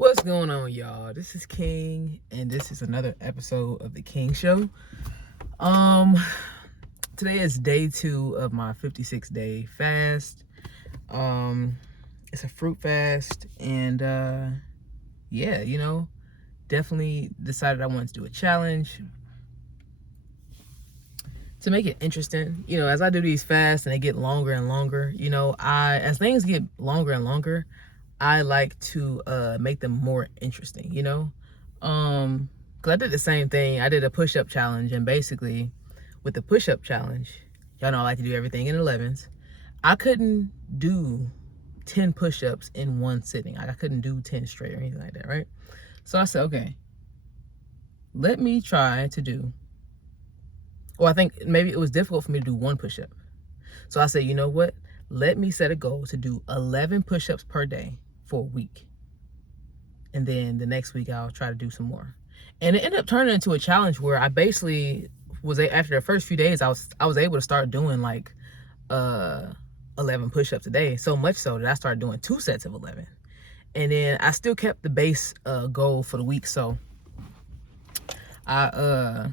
What's going on, y'all? This is King, and this is another episode of the King Show. Today is day 2 of my 56-day fast. It's a fruit fast, and definitely decided I wanted to do a challenge to make it interesting. As I do these fasts and they get longer and longer, as things get longer and longer, I like to make them more interesting, because I did the same thing. I did a push-up challenge, and basically with the push-up challenge, y'all know I like to do everything in 11s. I couldn't do 10 push-ups in one sitting. I couldn't do 10 straight or anything like that, right? So I said, okay, let me try to do, I think maybe it was difficult for me to do one push-up. So I said, you know what? Let me set a goal to do 11 push-ups per day for a week. And then the next week I'll try to do some more. And it ended up turning into a challenge where I basically was, after the first few days, I was able to start doing like 11 push-ups a day. So much so that I started doing 2 sets of 11. And then I still kept the base goal for the week. So I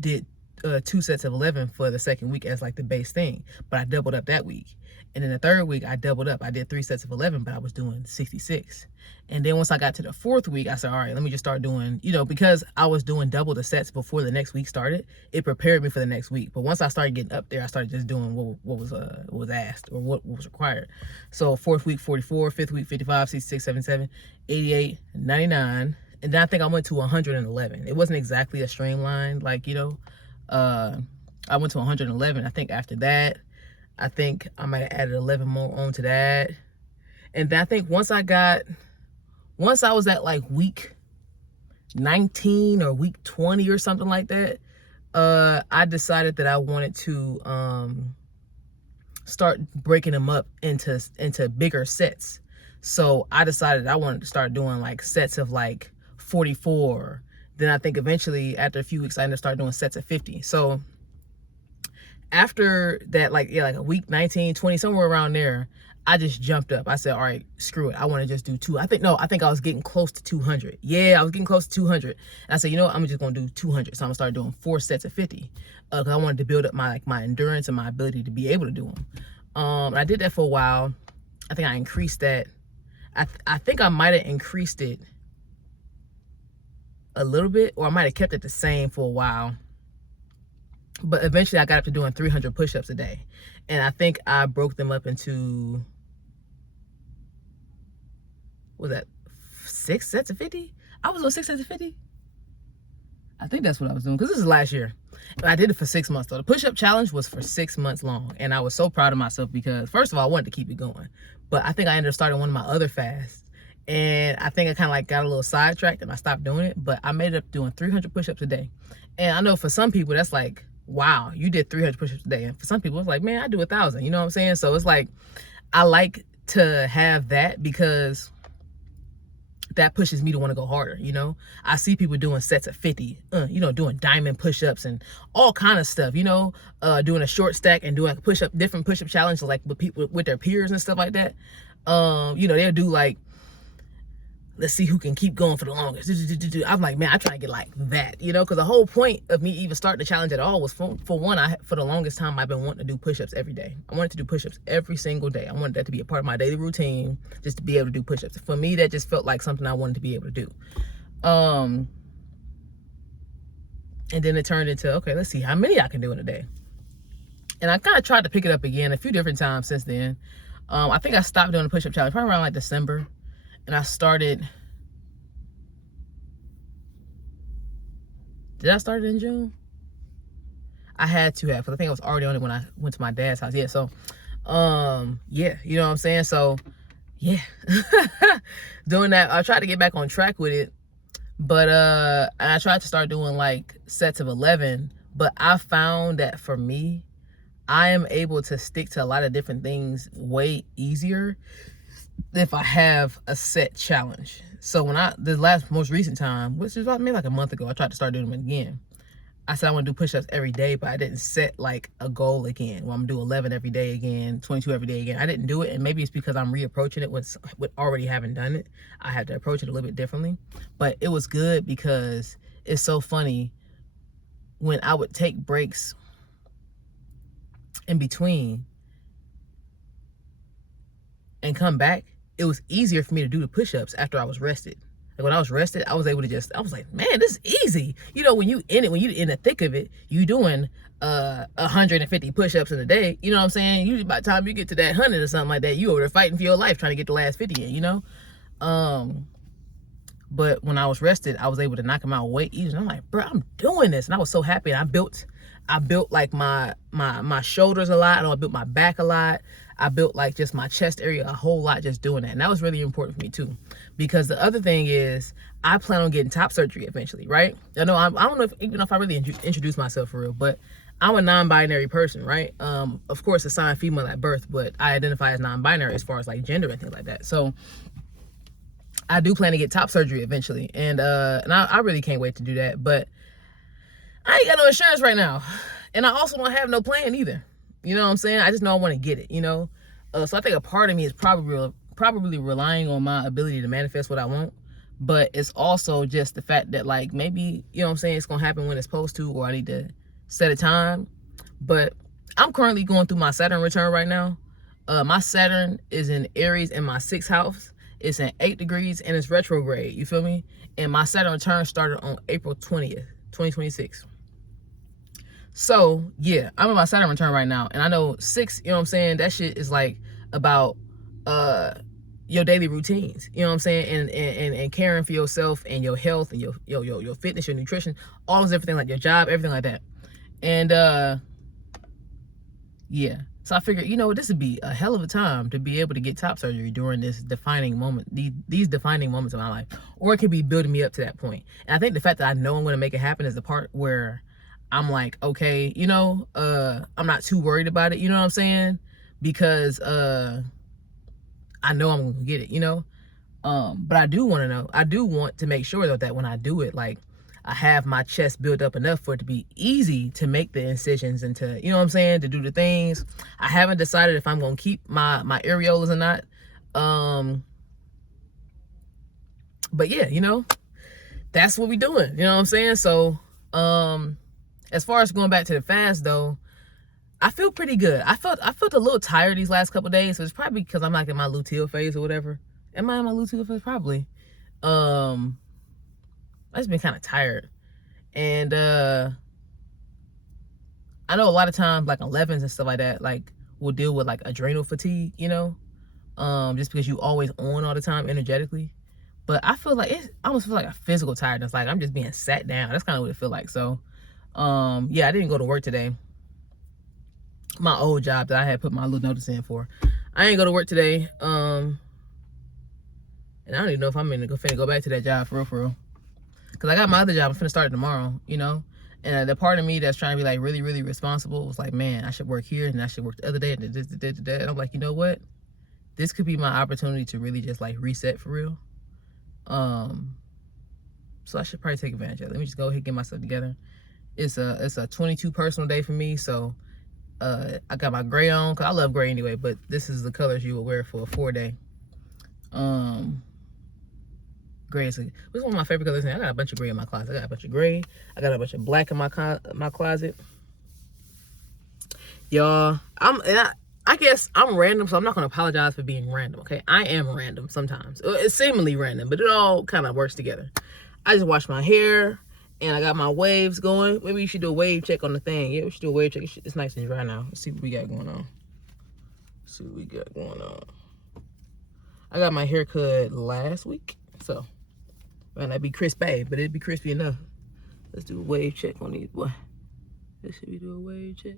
did 2 sets of 11 for the second week as like the base thing, but I doubled up that week. And then the third week I doubled up. I did 3 sets of 11, but I was doing 66. And then once I got to the 4th week, I said, all right, let me just start doing, because I was doing double the sets before the next week started, it prepared me for the next week. But once I started getting up there, I started just doing what was asked or what was required. So 4th week 44, 5th week 55, 66, 77, 88, 99. And then I think I went to 111. It wasn't exactly a streamline, I went to 111. I think after that, I think I might have added 11 more onto that. And then I think once I was at like week 19 or week 20 or something like that, I decided that I wanted to start breaking them up into bigger sets. So I decided I wanted to start doing like sets of like 44. Then I think eventually after a few weeks, I ended up starting doing sets of 50. So after that, like a week 19, 20, somewhere around there, I just jumped up. I said, all right, screw it. I want to just do 2. I think I was getting close to 200. Yeah, I was getting close to 200. And I said, you know what? I'm just going to do 200. So I'm going to start doing 4 sets of 50. Because I wanted to build up my endurance and my ability to be able to do them. I did that for a while. I think I increased that. I think I might have increased it a little bit, or I might have kept it the same for a while. But eventually I got up to doing 300 push-ups a day. And I think I broke them up into, what was that, 6 sets of 50? I was doing 6 sets of 50? I think that's what I was doing, because this is last year. I did it for 6 months though. The push-up challenge was for 6 months long. And I was so proud of myself because, first of all, I wanted to keep it going. But I think I ended up starting one of my other fasts. And I think I kind of like got a little sidetracked and I stopped doing it. But I made it up doing 300 push-ups a day. And I know for some people that's like, wow, you did 300 push-ups a day. And for some people it's like, man, I do 1,000. You know what I'm saying? So it's like, I like to have that because that pushes me to want to go harder. I see people doing sets of 50, doing diamond push-ups and all kind of stuff, doing a short stack and doing different push-up challenges like with people, with their peers and stuff like that. They'll do like, let's see who can keep going for the longest. I'm like, man, I try to get like that, because the whole point of me even starting the challenge at all was for one, for the longest time, I've been wanting to do push-ups every day. I wanted to do push-ups every single day. I wanted that to be a part of my daily routine, just to be able to do push-ups. For me, that just felt like something I wanted to be able to do. And then it turned into, okay, let's see how many I can do in a day. And I kind of tried to pick it up again a few different times since then. I think I stopped doing the push-up challenge probably around like December. And I started, did I start it in June? I had to have, because I think I was already on it when I went to my dad's house. Yeah, so, yeah, you know what I'm saying? So, yeah, doing that. I tried to get back on track with it, but, and I tried to start doing like sets of 11, but I found that for me, I am able to stick to a lot of different things way easier if I have a set challenge. So when the most recent time, which is about maybe like a month ago, I tried to start doing them again. I said I want to do push-ups every day, but I didn't set like a goal again. Well, I'm gonna do 11 every day again, 22 every day again. I didn't do it, and maybe it's because I'm reapproaching it with already having done it. I had to approach it a little bit differently, but it was good because it's so funny when I would take breaks in between and come back. It was easier for me to do the push-ups after I was rested. Like when I was rested, I was able to I was like, man, this is easy. You know, when you in the thick of it, you doing 150 push-ups in a day. You know what I'm saying? Usually by the time you get to that 100 or something like that, you over there fighting for your life trying to get the last 50 in, you know? But when I was rested, I was able to knock them out way easier. I'm like, bro, I'm doing this. And I was so happy. And I built like my shoulders a lot. I built my back a lot. I built like just my chest area a whole lot just doing that. And that was really important for me too. Because the other thing is, I plan on getting top surgery eventually, right? I know I don't know even if I really introduced myself for real, but I'm a non-binary person, right? Of course, assigned female at birth, but I identify as non-binary as far as like gender and things like that. So I do plan to get top surgery eventually. And I really can't wait to do that. But I ain't got no insurance right now. And I also don't have no plan either. You know what I'm saying? I just know I want to get it, you know? So I think a part of me is probably relying on my ability to manifest what I want. But it's also just the fact that, like, maybe, you know what I'm saying, it's going to happen when it's supposed to, or I need to set a time. But I'm currently going through my Saturn return right now. My Saturn is in Aries in my 6th house. It's in 8 degrees and it's retrograde, you feel me? And my Saturn return started on April 20th, 2026. So, yeah, I'm in my Saturn return right now. And I know 6, you know what I'm saying, that shit is like about your daily routines, you know what I'm saying, and caring for yourself and your health and your fitness, your nutrition, all those everything, like your job, everything like that. And yeah. So I figured, you know, this would be a hell of a time to be able to get top surgery during this defining moment, these defining moments of my life. Or it could be building me up to that point. And I think the fact that I know I'm going to make it happen is the part where I'm like, okay, you know, I'm not too worried about it, you know what I'm saying? Because I know I'm going to get it, you know? But I do want to make sure though that when I do it, like, I have my chest built up enough for it to be easy to make the incisions and to, you know what I'm saying, to do the things. I haven't decided if I'm going to keep my areolas or not. But yeah, you know, that's what we doing, you know what I'm saying? So, as far as going back to the fast though, I feel pretty good. I felt a little tired these last couple of days. So it's probably because I'm like in my luteal phase or whatever. Am I in my luteal phase? Probably. I just been kind of tired. And I know a lot of times like 11s and stuff like that, like, will deal with like adrenal fatigue, you know, just because you always on all the time energetically. But I feel like I almost feel like a physical tiredness, like I'm just being sat down. That's kind of what it feel like. So yeah, I didn't go to work today. My old job that I had put my little notice in for, I ain't go to work today. And I don't even know if I'm finna go back to that job for real. Because I got my other job. I'm finna start it tomorrow, you know? And the part of me that's trying to be, like, really, really responsible was like, man, I should work here and I should work the other day and and I'm like, you know what? This could be my opportunity to really just, like, reset for real. So I should probably take advantage of it. Let me just go ahead and get myself together. It's a 22 personal day for me, so I got my gray on, because I love gray anyway, but this is the colors you would wear for a 4-day. Gray is one of my favorite colors. I got a bunch of gray in my closet. I got a bunch of gray. I got a bunch of black in my closet. Y'all, I guess I'm random, so I'm not going to apologize for being random, okay? I am random sometimes. It's seemingly random, but it all kind of works together. I just washed my hair, and I got my waves going. Maybe you should do a wave check on the thing. Yeah, we should do a wave check. It's nice and dry now. Let's see what we got going on. I got my hair cut last week, so might not be crispy, but it'd be crispy enough. Let's do a wave check on these, boy. Should we do a wave check?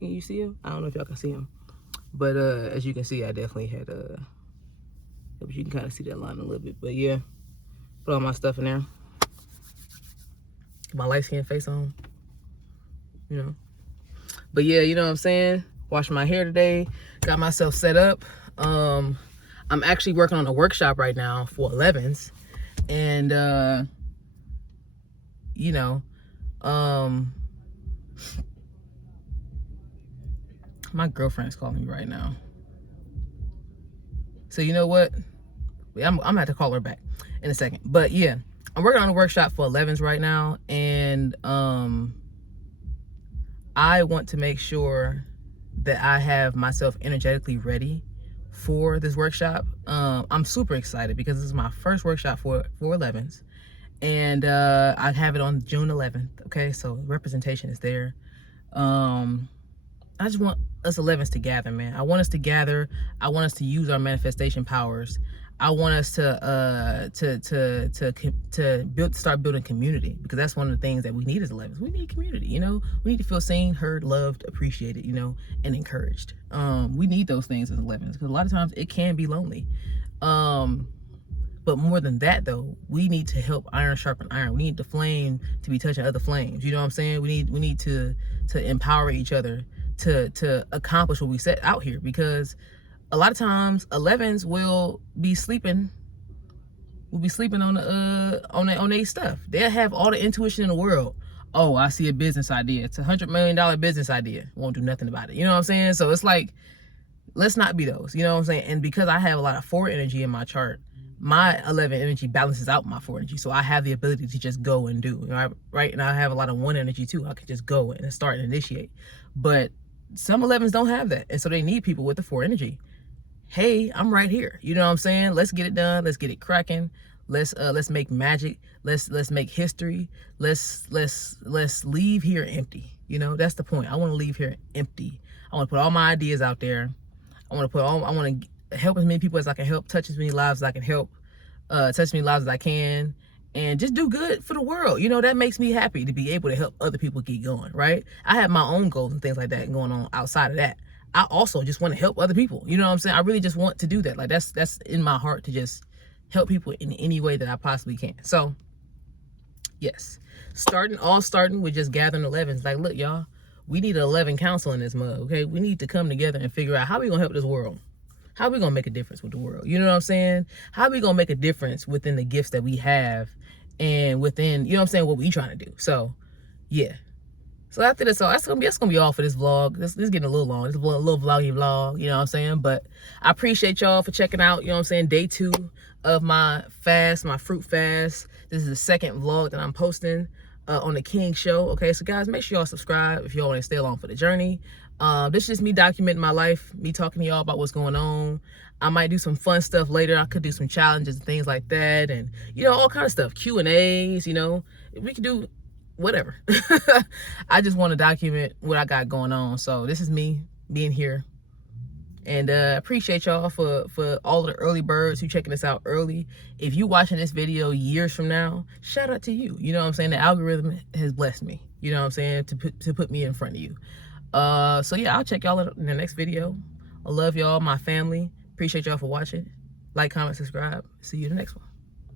Can you see him? I don't know if y'all can see him, but as you can see, I definitely had but you can kind of see that line a little bit. But yeah, put all my stuff in there. Get my light skin face on, you know. But yeah, you know what I'm saying? Washed my hair today, got myself set up. I'm actually working on a workshop right now for 11s, And you know, my girlfriend's calling me right now. So you know what? I'm gonna have to call her back in a second. But yeah, I'm working on a workshop for 11s right now, and I want to make sure that I have myself energetically ready for this workshop. I'm super excited because this is my first workshop for 11s, and I have it on June 11th. Okay, so representation is there. I just want us 11s to gather, man. I want us to gather. I want us to use our manifestation powers. I want us to start building community, because that's one of the things that we need as 11s. We need community, you know. We need to feel seen, heard, loved, appreciated, you know, and encouraged. We need those things as 11s, because a lot of times it can be lonely. But more than that, though, we need to help iron sharpen iron. We need the flame to be touching other flames. You know what I'm saying? We need to empower each other to accomplish what we set out here, because a lot of times 11s will be sleeping on their stuff. They'll have all the intuition in the world. Oh, I see a business idea. It's $100 million business idea. Won't do nothing about it. You know what I'm saying? So it's like, let's not be those. You know what I'm saying? And because I have a lot of 4 energy in my chart, my 11 energy balances out my 4 energy. So I have the ability to just go and do, right? And I have a lot of 1 energy too. I can just go and start and initiate. But some 11s don't have that. And so they need people with the 4 energy. Hey, I'm right here. You know what I'm saying? Let's get it done. Let's get it cracking. Let's make magic. Let's make history. Let's leave here empty. You know, that's the point. I want to leave here empty. I want to put all my ideas out there. I want to help as many people as I can help, touch as many lives as I can help, touch as many lives as I can, and just do good for the world. You know, that makes me happy to be able to help other people get going, right? I have my own goals and things like that going on outside of that. I also just want to help other people. You know what I'm saying? I really just want to do that. Like that's in my heart, to just help people in any way that I possibly can. So yes, starting with just gathering 11s. Like, look, y'all, we need an 11 council in this mug. Okay, we need to come together and figure out how we gonna help this world. How we gonna make a difference with the world? You know what I'm saying? How we gonna make a difference within the gifts that we have, and within, you know what I'm saying, what we trying to do. So yeah. So after this, that's gonna be all for this vlog. This is getting a little long. It's a little vloggy vlog, you know what I'm saying? But I appreciate y'all for checking out, you know what I'm saying, day 2 of my fast, my fruit fast. This is the 2nd vlog that I'm posting on the Qing show. Okay, so guys, make sure y'all subscribe if y'all want to stay along for the journey. This is just me documenting my life, me talking to y'all about what's going on. I might do some fun stuff later. I could do some challenges and things like that, and you know, all kind of stuff, Q&As, you know, we could do whatever. I just want to document what I got going on. So this is me being here, and appreciate y'all for all of the early birds who checking this out early. If you watching this video years from now, shout out to you. You know what I'm saying? The algorithm has blessed me, you know what I'm saying, to put me in front of you. So yeah, I'll check y'all in the next video. I love y'all, my family. Appreciate y'all for watching. Like, comment, subscribe. See you in the next one.